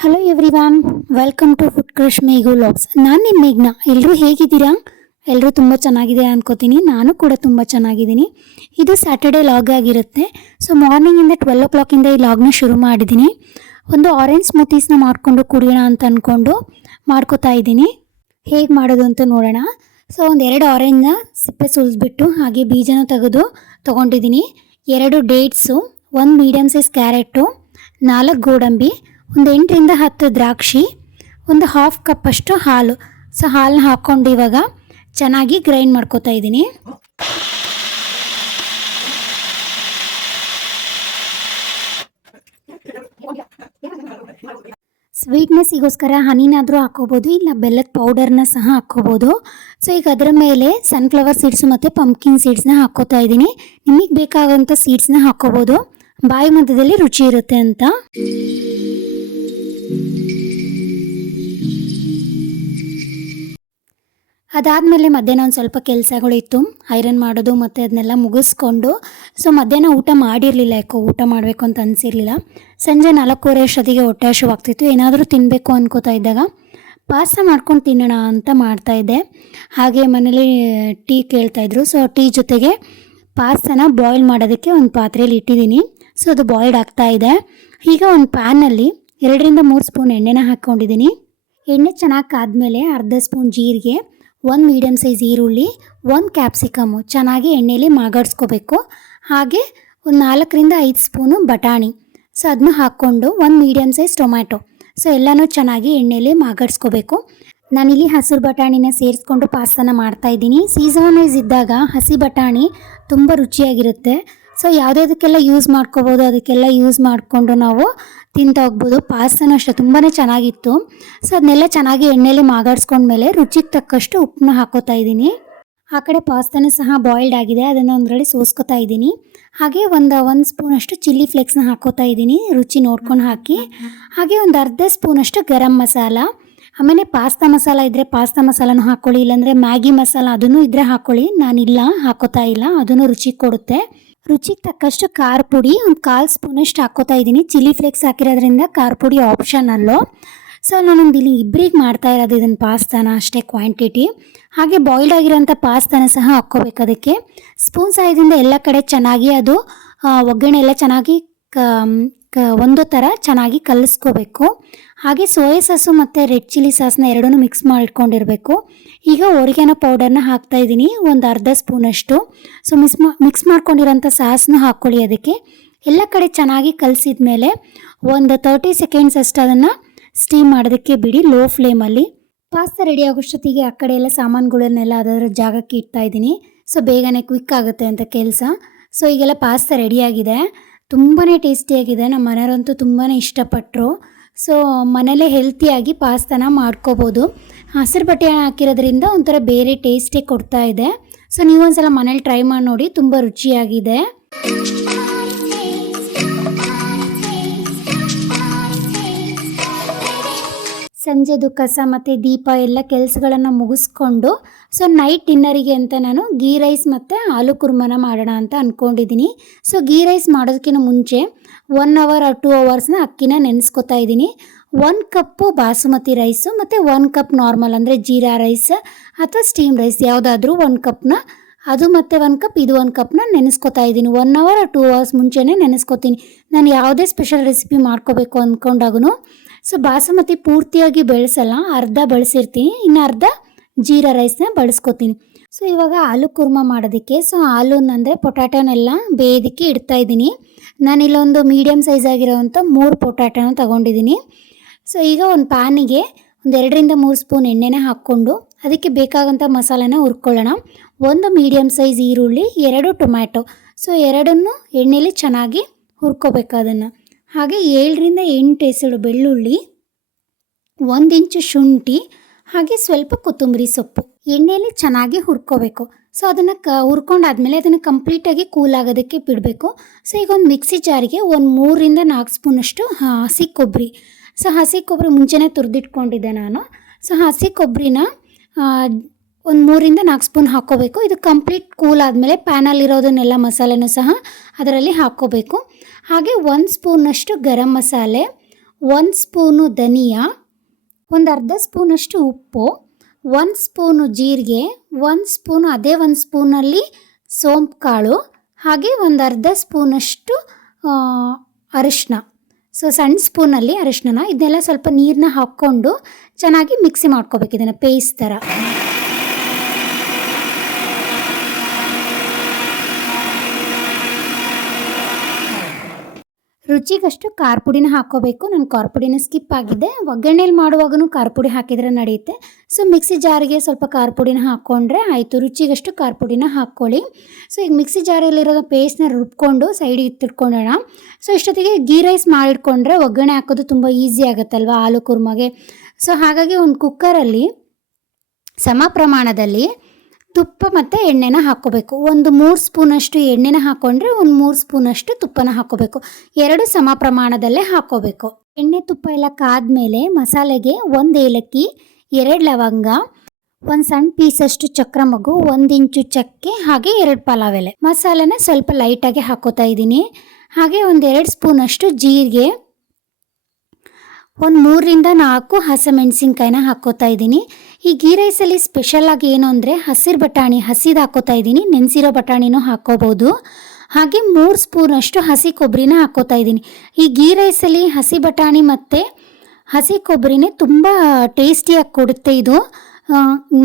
Hello everyone, welcome to food crush ಮೇಘು logs. ನಾನು ನಿಮ್ಮ ಮೇಘ್ನ. ಎಲ್ಲರೂ ಹೇಗಿದ್ದೀರಾ? ಎಲ್ಲರೂ ತುಂಬ ಚೆನ್ನಾಗಿದೆ ಅನ್ಕೋತೀನಿ. ನಾನು ಕೂಡ ತುಂಬ ಚೆನ್ನಾಗಿದ್ದೀನಿ. ಇದು ಸ್ಯಾಟರ್ಡೇ ಲಾಗ್ ಆಗಿರುತ್ತೆ. ಸೊ ಮಾರ್ನಿಂಗಿಂದ 12 o'clock ಈ ಲಾಗ್ನ ಶುರು ಮಾಡಿದ್ದೀನಿ. ಒಂದು ಆರೆಂಜ್ ಸ್ಮೂತೀಸ್ನ ಮಾಡಿಕೊಂಡು ಕುಡಿಯೋಣ ಅಂತ ಅಂದ್ಕೊಂಡು ಮಾಡ್ಕೋತಾ ಇದ್ದೀನಿ. ಹೇಗೆ ಮಾಡೋದು ಅಂತ ನೋಡೋಣ. ಸೊ ಒಂದೆರಡು ಆರೆಂಜ್ನ ಸಿಪ್ಪೆ ಸುಲಿಸ್ಬಿಟ್ಟು ಹಾಗೆ ಬೀಜನೂ ತೊಗೊಂಡಿದ್ದೀನಿ. 2 ಡೇಟ್ಸು, 1 ಮೀಡಿಯಮ್ ಸೈಜ್ ಕ್ಯಾರೆಟು, 4 ಗೋಡಂಬಿ, ಒಂದು 8ರಿಂದ 10 ದ್ರಾಕ್ಷಿ, ಒಂದು ½ ಕಪ್ಪಷ್ಟು ಹಾಲು. ಸೊ ಹಾಲನ್ನ ಹಾಕ್ಕೊಂಡು ಇವಾಗ ಚೆನ್ನಾಗಿ ಗ್ರೈಂಡ್ ಮಾಡ್ಕೋತಾ ಇದ್ದೀನಿ. ಸ್ವೀಟ್ನೆಸ್ಸಿಗೋಸ್ಕರ ಹನಿನಾದರೂ ಹಾಕ್ಕೋಬೋದು, ಇಲ್ಲ ಬೆಲ್ಲದ ಪೌಡರ್ನ ಸಹ ಹಾಕ್ಕೋಬೋದು. ಸೊ ಈಗ ಅದರ ಮೇಲೆ ಸನ್ಫ್ಲವರ್ ಸೀಡ್ಸು ಮತ್ತು ಪಂಪ್ಕಿನ್ ಸೀಡ್ಸ್ನ ಹಾಕ್ಕೋತಾ ಇದ್ದೀನಿ. ನಿಮಗೆ ಬೇಕಾಗೋಂಥ ಸೀಡ್ಸ್ನ ಹಾಕ್ಕೋಬೋದು, ಬಾಯಿ ಮಧ್ಯದಲ್ಲಿ ರುಚಿ ಇರುತ್ತೆ ಅಂತ. ಅದಾದಮೇಲೆ ಮಧ್ಯಾಹ್ನ ಒಂದು ಸ್ವಲ್ಪ ಕೆಲಸಗಳಿತ್ತು, ಐರನ್ ಮಾಡೋದು ಮತ್ತು ಅದನ್ನೆಲ್ಲ ಮುಗಿಸ್ಕೊಂಡು. ಸೊ ಮಧ್ಯಾಹ್ನ ಊಟ ಮಾಡಿರಲಿಲ್ಲ, ಯಾಕೋ ಊಟ ಮಾಡಬೇಕು ಅಂತ ಅನಿಸಿರಲಿಲ್ಲ. ಸಂಜೆ 4:15 ಅಷ್ಟೊತ್ತಿಗೆ ಹೊಟ್ಟೆ ಹಸಿವಾಗ್ತಿತ್ತು. ಏನಾದರೂ ತಿನ್ನಬೇಕು ಅನ್ಕೋತಾ ಇದ್ದಾಗ ಪಾಸ್ತಾ ಮಾಡ್ಕೊಂಡು ತಿನ್ನೋಣ ಅಂತ ಮಾಡ್ತಾಯಿದ್ದೆ. ಹಾಗೆ ಮನೇಲಿ ಟೀ ಕೇಳ್ತಾಯಿದ್ರು. ಸೊ ಟೀ ಜೊತೆಗೆ ಪಾಸ್ತಾನ ಬಾಯ್ಲ್ ಮಾಡೋದಕ್ಕೆ ಒಂದು ಪಾತ್ರೆಯಲ್ಲಿ ಇಟ್ಟಿದ್ದೀನಿ. ಸೊ ಅದು ಬಾಯ್ಲ್ಡ್ ಆಗ್ತಾಯಿದೆ. ಈಗ ಒಂದು ಪ್ಯಾನಲ್ಲಿ 2ರಿಂದ 3 ಸ್ಪೂನ್ ಎಣ್ಣೆನ ಹಾಕ್ಕೊಂಡಿದ್ದೀನಿ. ಎಣ್ಣೆ ಚೆನ್ನಾಗಿ ಕಾದ್ಮೇಲೆ ಅರ್ಧ ಸ್ಪೂನ್ ಜೀರಿಗೆ, 1 ಮೀಡಿಯಮ್ ಸೈಜ್ ಈರುಳ್ಳಿ, 1 ಕ್ಯಾಪ್ಸಿಕಮ್ಮು ಚೆನ್ನಾಗಿ ಎಣ್ಣೆಯಲ್ಲಿ ಮಾಗಾಡಿಸ್ಕೋಬೇಕು. ಹಾಗೆ ಒಂದು 4ರಿಂದ 5 ಸ್ಪೂನು ಬಟಾಣಿ. ಸೊ ಅದನ್ನ ಹಾಕ್ಕೊಂಡು 1 ಮೀಡಿಯಮ್ ಸೈಜ್ ಟೊಮ್ಯಾಟೊ. ಸೊ ಎಲ್ಲನೂ ಚೆನ್ನಾಗಿ ಎಣ್ಣೆಯಲ್ಲಿ ಮಾಗಾಡಿಸ್ಕೋಬೇಕು. ನಾನಿಲ್ಲಿ ಹಸಿರು ಬಟಾಣಿನ ಸೇರಿಸ್ಕೊಂಡು ಪಾಸ್ತಾನ ಮಾಡ್ತಾಯಿದ್ದೀನಿ. ಸೀಸನ್ ವೈಸ್ ಇದ್ದಾಗ ಹಸಿ ಬಟಾಣಿ ತುಂಬ ರುಚಿಯಾಗಿರುತ್ತೆ. ಸೊ ಯಾವುದಕ್ಕೆಲ್ಲ ಯೂಸ್ ಮಾಡ್ಕೋಬೋದು, ಅದಕ್ಕೆಲ್ಲ ಯೂಸ್ ಮಾಡಿಕೊಂಡು ನಾವು ತಿಂತಾ ಹೋಗ್ಬೋದು. ಪಾಸ್ತಾನೂ ಅಷ್ಟೇ ತುಂಬಾ ಚೆನ್ನಾಗಿತ್ತು. ಸೊ ಅದನ್ನೆಲ್ಲ ಚೆನ್ನಾಗಿ ಎಣ್ಣೆಯಲ್ಲಿ ಮಾಗಾಡಿಸ್ಕೊಂಡ್ಮೇಲೆ ರುಚಿಗೆ ತಕ್ಕಷ್ಟು ಉಪ್ಪನ್ನ ಹಾಕೋತಾ ಇದ್ದೀನಿ. ಆ ಕಡೆ ಪಾಸ್ತಾನೂ ಸಹ ಬಾಯ್ಲ್ಡ್ ಆಗಿದೆ, ಅದನ್ನು ಒಂದರಲ್ಲಿ ಸೋಸ್ಕೋತಾ ಇದ್ದೀನಿ. ಹಾಗೆ ಒಂದು ಸ್ಪೂನಷ್ಟು ಚಿಲ್ಲಿ ಫ್ಲೇಕ್ಸ್ನ ಹಾಕೋತಾ ಇದ್ದೀನಿ, ರುಚಿ ನೋಡ್ಕೊಂಡು ಹಾಕಿ. ಹಾಗೆ ಒಂದು ಅರ್ಧ ಸ್ಪೂನಷ್ಟು ಗರಂ ಮಸಾಲ, ಆಮೇಲೆ ಪಾಸ್ತಾ ಮಸಾಲ ಇದ್ದರೆ ಪಾಸ್ತಾ ಮಸಾಲನೂ ಹಾಕ್ಕೊಳ್ಳಿ, ಇಲ್ಲಾಂದರೆ ಮ್ಯಾಗಿ ಮಸಾಲ ಅದನ್ನು ಇದ್ದರೆ ಹಾಕ್ಕೊಳ್ಳಿ. ನಾನಿಲ್ಲ, ಹಾಕೋತಾ ಇಲ್ಲ, ಅದನ್ನು ರುಚಿ ಕೊಡುತ್ತೆ. ರುಚಿಗೆ ತಕ್ಕಷ್ಟು ಖಾರ ಪುಡಿ ಒಂದು 1/4 ಸ್ಪೂನಷ್ಟು ಹಾಕ್ಕೋತಾ ಇದ್ದೀನಿ. ಚಿಲ್ಲಿ ಫ್ಲೇಕ್ಸ್ ಹಾಕಿರೋದ್ರಿಂದ ಖಾರ ಪುಡಿ ಆಪ್ಷನಲ್ಲು. ಸೊ ನಾನೊಂದು ಇಲ್ಲಿ ಇಬ್ಬರಿಗೆ ಮಾಡ್ತಾ ಇರೋದು ಇದನ್ನು ಪಾಸ್ತಾನ, ಅಷ್ಟೇ ಕ್ವಾಂಟಿಟಿ. ಹಾಗೆ ಬಾಯ್ಲ್ಡ್ ಆಗಿರೋಂಥ ಪಾಸ್ತಾನ ಸಹ ಹಾಕ್ಕೋಬೇಕು. ಅದಕ್ಕೆ ಸ್ಪೂನ್ ಸಹಾಯದಿಂದ ಎಲ್ಲ ಕಡೆ ಚೆನ್ನಾಗಿ ಅದು ಒಗ್ಗರಣೆ ಎಲ್ಲ ಚೆನ್ನಾಗಿ ಒಂದೋ ಥರ ಚೆನ್ನಾಗಿ ಕಲಿಸ್ಕೋಬೇಕು. ಹಾಗೆ ಸೋಯಾ ಸಾಸು ಮತ್ತು ರೆಡ್ ಚಿಲ್ಲಿ ಸಾಸ್ನ ಎರಡನ್ನೂ ಮಿಕ್ಸ್ ಮಾಡಿಟ್ಕೊಂಡಿರಬೇಕು. ಈಗ ಒರಿಗ್ಯಾನೋ ಪೌಡರ್ನ ಹಾಕ್ತಾಯಿದ್ದೀನಿ, ಒಂದು ಅರ್ಧ ಸ್ಪೂನಷ್ಟು. ಸೊ ಮಿಕ್ಸ್ ಮಾಡ್ಕೊಂಡಿರೋಂಥ ಸಾಸ್ನ ಹಾಕ್ಕೊಳ್ಳಿ. ಅದಕ್ಕೆ ಎಲ್ಲ ಕಡೆ ಚೆನ್ನಾಗಿ ಕಲಿಸಿದ ಮೇಲೆ ಒಂದು 30 ಸೆಕೆಂಡ್ಸ್ ಅಷ್ಟು ಅದನ್ನು ಸ್ಟೀಮ್ ಮಾಡೋದಕ್ಕೆ ಬಿಡಿ, ಲೋ ಫ್ಲೇಮಲ್ಲಿ. ಪಾಸ್ತಾ ರೆಡಿ ಆಗೋಷ್ಟೊತ್ತಿಗೆ ಆ ಕಡೆ ಎಲ್ಲ ಸಾಮಾನುಗಳನ್ನೆಲ್ಲ ಅದರ ಜಾಗಕ್ಕೆ ಇಡ್ತಾಯಿದ್ದೀನಿ. ಸೊ ಬೇಗನೆ ಕ್ವಿಕ್ ಆಗುತ್ತೆ ಅಂತ ಕೆಲಸ. ಸೊ ಈಗೆಲ್ಲ ಪಾಸ್ತಾ ರೆಡಿಯಾಗಿದೆ, ತುಂಬಾ ಟೇಸ್ಟಿಯಾಗಿದೆ. ನಮ್ಮ ಮನೆಯವರಂತೂ ತುಂಬಾ ಇಷ್ಟಪಟ್ಟರು. ಸೊ ಮನೇಲೇ ಹೆಲ್ತಿಯಾಗಿ ಪಾಸ್ತಾನ ಮಾಡ್ಕೋಬೋದು. ಹಸಿರು ಬಟಾಣಿ ಹಾಕಿರೋದ್ರಿಂದ ಒಂಥರ ಬೇರೆ ಟೇಸ್ಟೇ ಕೊಡ್ತಾ ಇದೆ. ಸೊ ನೀವೊಂದ್ಸಲ ಮನೇಲಿ ಟ್ರೈ ಮಾಡಿ ನೋಡಿ, ತುಂಬ ರುಚಿಯಾಗಿದೆ. ಸಂಜೆದು ಕಸ ಮತ್ತು ದೀಪ ಎಲ್ಲ ಕೆಲಸಗಳನ್ನು ಮುಗಿಸ್ಕೊಂಡು ಸೊ ನೈಟ್ ಡಿನ್ನರಿಗೆ ಅಂತ ನಾನು ಗೀ ರೈಸ್ ಮತ್ತು ಆಲೂ ಕುರ್ಮನ ಮಾಡೋಣ ಅಂತ ಅಂದ್ಕೊಂಡಿದ್ದೀನಿ. ಸೊ ಗೀ ರೈಸ್ ಮಾಡೋದಕ್ಕಿಂತ ಮುಂಚೆ 1 hour or 2 hours ಅಕ್ಕಿನ ನೆನೆಸ್ಕೊತಾ ಇದ್ದೀನಿ. 1 ಕಪ್ಪು ಬಾಸುಮತಿ ರೈಸು ಮತ್ತು 1 ಕಪ್ ನಾರ್ಮಲ್ ಅಂದರೆ ಜೀರಾ ರೈಸ್ ಅಥವಾ ಸ್ಟೀಮ್ ರೈಸ್ ಯಾವುದಾದ್ರೂ 1 ಕಪ್ನ, ಅದು ಮತ್ತು 1 ಕಪ್, ಇದು 1 ಕಪ್ನ ನೆನೆಸ್ಕೊತಾ ಇದ್ದೀನಿ. 1 hour or 2 hours ಮುಂಚೆನೇ ನೆನೆಸ್ಕೊತೀನಿ. ನಾನು ಯಾವುದೇ ಸ್ಪೆಷಲ್ ರೆಸಿಪಿ ಮಾಡ್ಕೋಬೇಕು ಅಂದ್ಕೊಂಡಾಗೂ ಸೊ ಬಾಸುಮತಿ ಪೂರ್ತಿಯಾಗಿ ಬೆಳೆಸಲ್ಲ, ಅರ್ಧ ಬಳಸಿರ್ತೀನಿ, ಇನ್ನು ಅರ್ಧ ಜೀರಾ ರೈಸ್ನ ಬಳಸ್ಕೊತೀನಿ. ಸೊ ಇವಾಗ ಆಲೂ ಕುರ್ಮ ಮಾಡೋದಕ್ಕೆ ಸೊ ಆಲೂನಂದರೆ ಪೊಟ್ಯಾಟೋನೆಲ್ಲ ಬೇಯೋದಕ್ಕೆ ಇಡ್ತಾಯಿದ್ದೀನಿ. ನಾನಿಲ್ಲೊಂದು ಮೀಡಿಯಮ್ ಸೈಜ್ ಆಗಿರೋವಂಥ 3 ಪೊಟ್ಯಾಟೋನ ತೊಗೊಂಡಿದ್ದೀನಿ. ಸೊ ಈಗ ಒಂದು ಪ್ಯಾನಿಗೆ ಒಂದು 2ರಿಂದ 3 ಸ್ಪೂನ್ ಎಣ್ಣೆನ ಹಾಕ್ಕೊಂಡು ಅದಕ್ಕೆ ಬೇಕಾಗೋಂಥ ಮಸಾಲೆನ ಹುರ್ಕೊಳ್ಳೋಣ. 1 ಮೀಡಿಯಮ್ ಸೈಜ್ ಈರುಳ್ಳಿ, 2 ಟೊಮ್ಯಾಟೊ. ಸೊ ಎರಡನ್ನೂ ಎಣ್ಣೆಯಲ್ಲಿ ಚೆನ್ನಾಗಿ ಹುರ್ಕೋಬೇಕು ಅದನ್ನು. ಹಾಗೆ 7ರಿಂದ 8 ಎಸಳು ಬೆಳ್ಳುಳ್ಳಿ, 1 ಇಂಚು ಶುಂಠಿ, ಹಾಗೆ ಸ್ವಲ್ಪ ಕೊತ್ತಂಬರಿ ಸೊಪ್ಪು ಎಣ್ಣೆಯಲ್ಲಿ ಚೆನ್ನಾಗಿ ಹುರ್ಕೋಬೇಕು. ಸೊ ಅದನ್ನು ಹುರ್ಕೊಂಡಾದ್ಮೇಲೆ ಅದನ್ನು ಕಂಪ್ಲೀಟಾಗಿ ಕೂಲ್ ಆಗೋದಕ್ಕೆ ಬಿಡಬೇಕು. ಸೊ ಈಗ ಒಂದು ಮಿಕ್ಸಿ ಜಾರಿಗೆ ಒಂದು 3ರಿಂದ 4 ಸ್ಪೂನಷ್ಟು ಹಸಿ ಕೊಬ್ಬರಿ. ಸೊ ಹಸಿ ಕೊಬ್ಬರಿ ಮುಂಚೆನೇ ತುರಿದಿಟ್ಕೊಂಡಿದ್ದೆ ನಾನು. ಸೊ ಹಸಿ ಕೊಬ್ಬರಿನ ಒಂದು 3ರಿಂದ 4 ಸ್ಪೂನ್ ಹಾಕ್ಕೋಬೇಕು. ಇದು ಕಂಪ್ಲೀಟ್ ಕೂಲ್ ಆದಮೇಲೆ ಪ್ಯಾನಲ್ಲಿರೋದನ್ನೆಲ್ಲ ಮಸಾಲೆನೂ ಸಹ ಅದರಲ್ಲಿ ಹಾಕ್ಕೋಬೇಕು. ಹಾಗೆ 1 ಸ್ಪೂನಷ್ಟು ಗರಂ ಮಸಾಲೆ, 1 ಸ್ಪೂನು ಧನಿಯಾ, ಒಂದು ಅರ್ಧ ಸ್ಪೂನಷ್ಟು ಉಪ್ಪು, 1 ಸ್ಪೂನು ಜೀರಿಗೆ, 1 ಸ್ಪೂನು ಅದೇ 1 ಸ್ಪೂನಲ್ಲಿ ಸೋಂಪು ಕಾಳು, ಹಾಗೆ ಒಂದು ಅರ್ಧ ಸ್ಪೂನಷ್ಟು ಅರಿಶಿನ. ಸೊ ಸಣ್ಣ ಸ್ಪೂನಲ್ಲಿ ಅರಿಶಿನ ಇದನ್ನೆಲ್ಲ ಸ್ವಲ್ಪ ನೀರನ್ನ ಹಾಕ್ಕೊಂಡು ಚೆನ್ನಾಗಿ ಮಿಕ್ಸಿ ಮಾಡ್ಕೋಬೇಕು, ಇದನ್ನು ಪೇಸ್ಟ್ ಥರ. ರುಚಿಗಷ್ಟು ಖಾರ ಪುಡಿನ ಹಾಕ್ಕೋಬೇಕು. ನಾನು ಖಾರ ಪುಡಿನ ಸ್ಕಿಪ್ ಆಗಿದ್ದೆ. ಒಗ್ಗರಣೆಯಲ್ಲಿ ಮಾಡುವಾಗೂ ಖಾರ ಪುಡಿ ಹಾಕಿದರೆ ನಡೆಯುತ್ತೆ. ಸೊ ಮಿಕ್ಸಿ ಜಾರಿಗೆ ಸ್ವಲ್ಪ ಖಾರ ಪುಡಿನ ಹಾಕ್ಕೊಂಡ್ರೆ ಆಯಿತು. ರುಚಿಗಷ್ಟು ಖಾರ ಪುಡಿನ ಹಾಕ್ಕೊಳ್ಳಿ. ಸೊ ಈಗ ಮಿಕ್ಸಿ ಜಾರಲ್ಲಿರೋ ಪೇಸ್ಟ್ನ ರುಬ್ಕೊಂಡು ಸೈಡಿಗೆ ಇಟ್ಟಿಟ್ಕೊಳ್ಳೋಣ. ಸೊ ಇಷ್ಟೊತ್ತಿಗೆ ಗೀ ರೈಸ್ ಮಾಡಿಟ್ಕೊಂಡ್ರೆ ಒಗ್ಗರಣೆ ಹಾಕೋದು ತುಂಬ ಈಸಿ ಆಗುತ್ತಲ್ವ ಆಲೂ ಕುರ್ಮಗೆ. ಸೊ ಹಾಗಾಗಿ ಒಂದು ಕುಕ್ಕರಲ್ಲಿ ಸಮ ಪ್ರಮಾಣದಲ್ಲಿ ತುಪ್ಪ ಮತ್ತು ಎಣ್ಣೆನ ಹಾಕ್ಕೋಬೇಕು. ಒಂದು 3 ಸ್ಪೂನಷ್ಟು ಎಣ್ಣೆನ ಹಾಕ್ಕೊಂಡ್ರೆ ಒಂದು 3 ಸ್ಪೂನಷ್ಟು ತುಪ್ಪನ ಹಾಕ್ಕೋಬೇಕು. 2 ಸಮ ಪ್ರಮಾಣದಲ್ಲೇ ಹಾಕ್ಕೋಬೇಕು. ಎಣ್ಣೆ ತುಪ್ಪ ಎಲ್ಲ ಕಾದ್ಮೇಲೆ ಮಸಾಲೆಗೆ 1 ಏಲಕ್ಕಿ, 2 ಲವಂಗ, 1 ಸಣ್ಣ ಪೀಸಷ್ಟು ಚಕ್ರ ಮಗು, 1 ಇಂಚು ಚಕ್ಕೆ, ಹಾಗೆ 2 ಪಲಾವ್ ಎಲೆ. ಮಸಾಲೆನ ಸ್ವಲ್ಪ ಲೈಟಾಗಿ ಹಾಕ್ಕೋತಾ ಇದ್ದೀನಿ. ಹಾಗೆ ಒಂದು 2 ಸ್ಪೂನಷ್ಟು ಜೀರಿಗೆ, ಒಂದು 3ರಿಂದ 4 ಹಸಿಮೆಣಸಿನ್ಕಾಯಿನ ಹಾಕ್ಕೋತಾ ಇದ್ದೀನಿ. ಈ ಗೀ ರೈಸಲ್ಲಿ ಸ್ಪೆಷಲಾಗಿ ಏನು ಅಂದರೆ ಹಸಿರು ಬಟಾಣಿ ಹಸಿದು ಹಾಕ್ಕೋತಾ ಇದ್ದೀನಿ. ನೆನೆಸಿರೋ ಬಟಾಣಿನೂ ಹಾಕ್ಕೋಬೋದು. ಹಾಗೆ 3 ಸ್ಪೂನಷ್ಟು ಹಸಿ ಕೊಬ್ಬರಿನ ಹಾಕ್ಕೋತಾ ಇದ್ದೀನಿ. ಈ ಗೀ ರೈಸಲ್ಲಿ ಹಸಿ ಬಟಾಣಿ ಮತ್ತು ಹಸಿ ಕೊಬ್ಬರಿನೇ ತುಂಬ ಟೇಸ್ಟಿಯಾಗಿ ಕೊಡುತ್ತೆ. ಇದು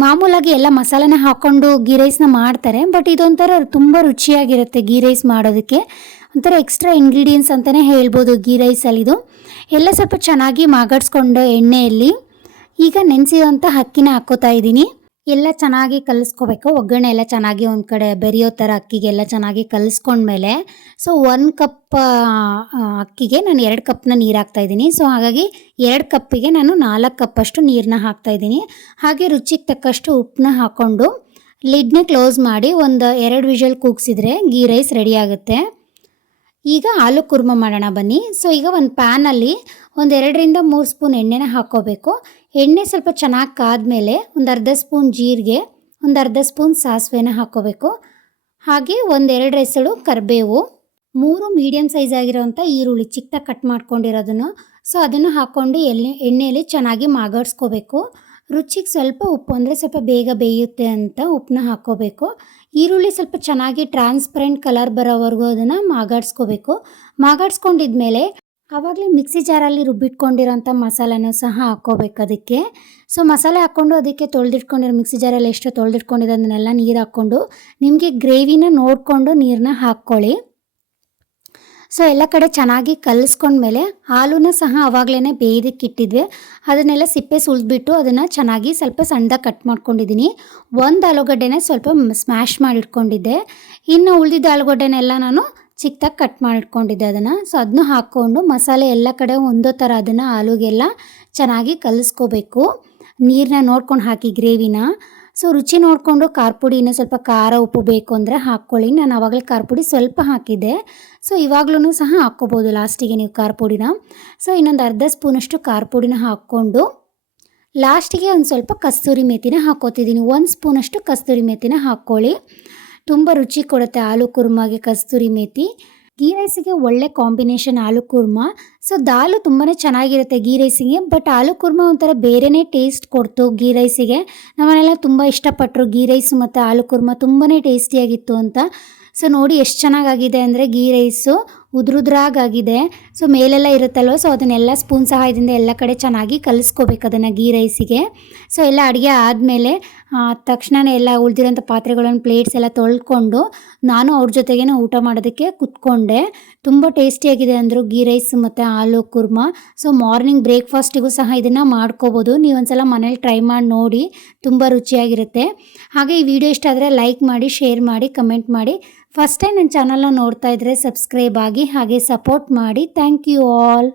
ಮಾಮೂಲಾಗಿ ಎಲ್ಲ ಮಸಾಲೆನ ಹಾಕ್ಕೊಂಡು ಗೀ ರೈಸ್ನ ಮಾಡ್ತಾರೆ, ಬಟ್ ಇದೊಂಥರ ತುಂಬ ರುಚಿಯಾಗಿರುತ್ತೆ ಗೀ ರೈಸ್ ಮಾಡೋದಕ್ಕೆ. ಒಂಥರ ಎಕ್ಸ್ಟ್ರಾ ಇಂಗ್ರೀಡಿಯೆಂಟ್ಸ್ ಅಂತಲೇ ಹೇಳ್ಬೋದು ಗೀ ರೈಸಲ್ಲಿದು. ಎಲ್ಲ ಸ್ವಲ್ಪ ಚೆನ್ನಾಗಿ ಮಾಗಡಿಸ್ಕೊಂಡು ಎಣ್ಣೆಯಲ್ಲಿ ಈಗ ನೆನೆಸಿರೋಂಥ ಅಕ್ಕಿನ ಹಾಕ್ಕೋತಾ ಇದ್ದೀನಿ. ಎಲ್ಲ ಚೆನ್ನಾಗಿ ಕಲಿಸ್ಕೋಬೇಕು. ಒಗ್ಗರಣೆ ಎಲ್ಲ ಚೆನ್ನಾಗಿ ಒಂದು ಕಡೆ ಬೆರೆಯೋ ಥರ ಅಕ್ಕಿಗೆಲ್ಲ ಚೆನ್ನಾಗಿ ಕಲಿಸ್ಕೊಂಡ್ಮೇಲೆ ಸೊ 1 ಕಪ್ ಅಕ್ಕಿಗೆ ನಾನು 2 ಕಪ್ನ ನೀರು ಹಾಕ್ತಾಯಿದ್ದೀನಿ. ಸೊ ಹಾಗಾಗಿ 2 ಕಪ್ಪಿಗೆ ನಾನು 4 ಕಪ್ಪಷ್ಟು ನೀರನ್ನ ಹಾಕ್ತಾಯಿದ್ದೀನಿ. ಹಾಗೆ ರುಚಿಗೆ ತಕ್ಕಷ್ಟು ಉಪ್ಪನ್ನ ಹಾಕ್ಕೊಂಡು ಲಿಡ್ನ ಕ್ಲೋಸ್ ಮಾಡಿ ಒಂದು 2 ವಿಷಲ್ ಕೂಗಿಸಿದ್ರೆ ಗೀ ರೈಸ್ ರೆಡಿ ಆಗುತ್ತೆ. ಈಗ ಆಲೂ ಕುರ್ಮ ಮಾಡೋಣ ಬನ್ನಿ. ಸೊ ಈಗ ಒಂದು ಪ್ಯಾನಲ್ಲಿ ಒಂದು 2ರಿಂದ 3 ಸ್ಪೂನ್ ಎಣ್ಣೆನ ಹಾಕ್ಕೋಬೇಕು. ಎಣ್ಣೆ ಸ್ವಲ್ಪ ಚೆನ್ನಾಗಿ ಕಾದ್ಮೇಲೆ ಒಂದು ಅರ್ಧ ಸ್ಪೂನ್ ಜೀರಿಗೆ, ಒಂದು ಅರ್ಧ ಸ್ಪೂನ್ ಸಾಸಿವೆನ ಹಾಕ್ಕೋಬೇಕು. ಹಾಗೆ 1-2 ಎಸಳು ಕರಿಬೇವು, 3 ಮೀಡಿಯಮ್ ಸೈಜ್ ಆಗಿರೋವಂಥ ಈರುಳ್ಳಿ ಚಿಕ್ಕದಾಗಿ ಕಟ್ ಮಾಡ್ಕೊಂಡಿರೋದನ್ನು ಸೊ ಅದನ್ನು ಹಾಕ್ಕೊಂಡು ಎಣ್ಣೆಯಲ್ಲಿ ಚೆನ್ನಾಗಿ ಮಾಗಡಿಸ್ಕೋಬೇಕು. ರುಚಿಗೆ ಸ್ವಲ್ಪ ಉಪ್ಪು, ಅಂದರೆ ಸ್ವಲ್ಪ ಬೇಗ ಬೇಯುತ್ತೆ ಅಂತ ಉಪ್ಪನ್ನ ಹಾಕ್ಕೋಬೇಕು. ಈರುಳ್ಳಿ ಸ್ವಲ್ಪ ಚೆನ್ನಾಗಿ ಟ್ರಾನ್ಸ್ಪರೆಂಟ್ ಕಲರ್ ಬರೋವರೆಗೂ ಅದನ್ನು ಮಾಗಾಡಿಸ್ಕೋಬೇಕು. ಮಾಗಾಡಿಸ್ಕೊಂಡಿದ್ಮೇಲೆ ಆವಾಗಲೇ ಮಿಕ್ಸಿ ಜಾರಲ್ಲಿ ರುಬ್ಬಿಟ್ಕೊಂಡಿರೋಂಥ ಮಸಾಲೆನೂ ಸಹ ಹಾಕ್ಕೋಬೇಕು ಅದಕ್ಕೆ. ಸೊ ಮಸಾಲೆ ಹಾಕ್ಕೊಂಡು ಅದಕ್ಕೆ ತೊಳೆದಿಟ್ಕೊಂಡಿರೋ ಮಿಕ್ಸಿ ಜಾರಲ್ಲಿ ಎಷ್ಟು ತೊಳೆದಿಟ್ಕೊಂಡಿರೋದನ್ನೆಲ್ಲ ನೀರು ಹಾಕ್ಕೊಂಡು ನಿಮಗೆ ಗ್ರೇವಿನ ನೋಡಿಕೊಂಡು ನೀರನ್ನ ಹಾಕ್ಕೊಳ್ಳಿ. ಸೊ ಎಲ್ಲ ಕಡೆ ಚೆನ್ನಾಗಿ ಕಲಿಸ್ಕೊಂಡ್ಮೇಲೆ ಹಾಲುನ ಸಹ ಆವಾಗಲೇ ಬೇಯ್ದಕ್ಕೆ ಇಟ್ಟಿದ್ವಿ. ಅದನ್ನೆಲ್ಲ ಸಿಪ್ಪೆ ಸುಲಿದ್ಬಿಟ್ಟು ಅದನ್ನು ಚೆನ್ನಾಗಿ ಸ್ವಲ್ಪ ಸಣ್ಣದಾಗಿ ಕಟ್ ಮಾಡ್ಕೊಂಡಿದ್ದೀನಿ. 1 ಆಲೂಗಡ್ಡೆನೇ ಸ್ವಲ್ಪ ಸ್ಮ್ಯಾಶ್ ಮಾಡಿಟ್ಕೊಂಡಿದ್ದೆ. ಇನ್ನು ಉಳಿದಿದ್ದ ಆಲೂಗಡ್ಡೆನೆಲ್ಲ ನಾನು ಚಿಕ್ಕದಾಗಿ ಕಟ್ ಮಾಡಿಟ್ಕೊಂಡಿದ್ದೆ ಅದನ್ನು. ಸೊ ಅದನ್ನು ಹಾಕ್ಕೊಂಡು ಮಸಾಲೆ ಎಲ್ಲ ಕಡೆ ಒಂದೋ ಥರ ಅದನ್ನು ಆಲೂಗೆಲ್ಲ ಚೆನ್ನಾಗಿ ಕಲಿಸ್ಕೋಬೇಕು. ನೀರನ್ನ ನೋಡ್ಕೊಂಡು ಹಾಕಿ ಗ್ರೇವಿನ. ಸೊ ರುಚಿ ನೋಡಿಕೊಂಡು ಖಾರ ಪುಡಿ ಇನ್ನೂ ಸ್ವಲ್ಪ ಖಾರ ಉಪ್ಪು ಬೇಕು ಅಂದರೆ ಹಾಕ್ಕೊಳ್ಳಿ. ನಾನು ಆವಾಗಲೇ ಖಾರ ಪುಡಿ ಸ್ವಲ್ಪ ಹಾಕಿದ್ದೆ. ಸೊ ಇವಾಗಲೂ ಸಹ ಹಾಕ್ಕೋಬೋದು ಲಾಸ್ಟಿಗೆ ನೀವು ಖಾರ ಪುಡಿನ. ಸೊ ಇನ್ನೊಂದು ಅರ್ಧ ಸ್ಪೂನಷ್ಟು ಖಾರ ಪುಡಿನ ಹಾಕ್ಕೊಂಡು ಲಾಸ್ಟಿಗೆ ಒಂದು ಸ್ವಲ್ಪ ಕಸ್ತೂರಿ ಮೇಥಿನ ಹಾಕ್ಕೋತಿದ್ದೀನಿ. 1 ಸ್ಪೂನಷ್ಟು ಕಸ್ತೂರಿ ಮೇಥಿನ ಹಾಕ್ಕೊಳ್ಳಿ. ತುಂಬ ರುಚಿ ಕೊಡುತ್ತೆ ಆಲೂ ಕುರ್ಮಾಗೆ ಕಸ್ತೂರಿ ಮೇಥಿ. ಗೀ ರೈಸಿಗೆ ಒಳ್ಳೆ ಕಾಂಬಿನೇಷನ್ ಆಲೂ ಕುರ್ಮ. ಸೊ ದಾಲು ತುಂಬಾ ಚೆನ್ನಾಗಿರುತ್ತೆ ಗೀ ರೈಸಿಗೆ, ಬಟ್ ಆಲೂ ಕುರ್ಮ ಒಂಥರ ಬೇರೆಯೇ ಟೇಸ್ಟ್ ಕೊಡ್ತು ಗೀ ರೈಸಿಗೆ. ನಮ್ಮನೆಲ್ಲ ತುಂಬ ಇಷ್ಟಪಟ್ಟರು ಗೀ ರೈಸು ಮತ್ತು ಆಲೂ ಕುರ್ಮ ತುಂಬಾ ಟೇಸ್ಟಿಯಾಗಿತ್ತು ಅಂತ. ಸೊ ನೋಡಿ ಎಷ್ಟು ಚೆನ್ನಾಗಾಗಿದೆ ಅಂದರೆ ಗೀ ರೈಸು ಉದುರುದ್ರಾಗಿದೆ. ಸೊ ಮೇಲೆಲ್ಲ ಇರುತ್ತಲ್ವ, ಸೊ ಅದನ್ನೆಲ್ಲ ಸ್ಪೂನ್ ಸಹಾಯದಿಂದ ಎಲ್ಲ ಕಡೆ ಚೆನ್ನಾಗಿ ಕಲಿಸ್ಕೋಬೇಕು ಅದನ್ನು ಗೀ ರೈಸಿಗೆ. ಸೊ ಎಲ್ಲ ಅಡುಗೆ ಆದಮೇಲೆ ತಕ್ಷಣವೇ ಎಲ್ಲ ಉಳಿದಿರೋಂಥ ಪಾತ್ರೆಗಳನ್ನು ಪ್ಲೇಟ್ಸ್ ಎಲ್ಲ ತೊಳ್ಕೊಂಡು ನಾನು ಅವ್ರ ಜೊತೆಗೇ ಊಟ ಮಾಡೋದಕ್ಕೆ ಕೂತ್ಕೊಂಡೆ. ತುಂಬ ಟೇಸ್ಟಿಯಾಗಿದೆ ಅಂದರು ಗೀ ರೈಸ್ ಮತ್ತು ಆಲೂ ಕುರ್ಮ. ಸೊ ಮಾರ್ನಿಂಗ್ ಬ್ರೇಕ್ಫಾಸ್ಟಿಗೂ ಸಹ ಇದನ್ನು ಮಾಡ್ಕೋಬೋದು. ನೀವೊಂದ್ಸಲ ಮನೇಲಿ ಟ್ರೈ ಮಾಡಿ ನೋಡಿ, ತುಂಬ ರುಚಿಯಾಗಿರುತ್ತೆ. ಹಾಗೆ ಈ ವಿಡಿಯೋ ಇಷ್ಟ ಆದರೆ ಲೈಕ್ ಮಾಡಿ, ಶೇರ್ ಮಾಡಿ, ಕಮೆಂಟ್ ಮಾಡಿ. ಫಸ್ಟ್ ಟೈಮ್ ನನ್ನ ಚಾನಲ್ನ ನೋಡ್ತಾ ಇದ್ದರೆ ಸಬ್ಸ್ಕ್ರೈಬ್ ಆಗಿ ಹಾಗೆ ಸಪೋರ್ಟ್ ಮಾಡಿ. Thank you all.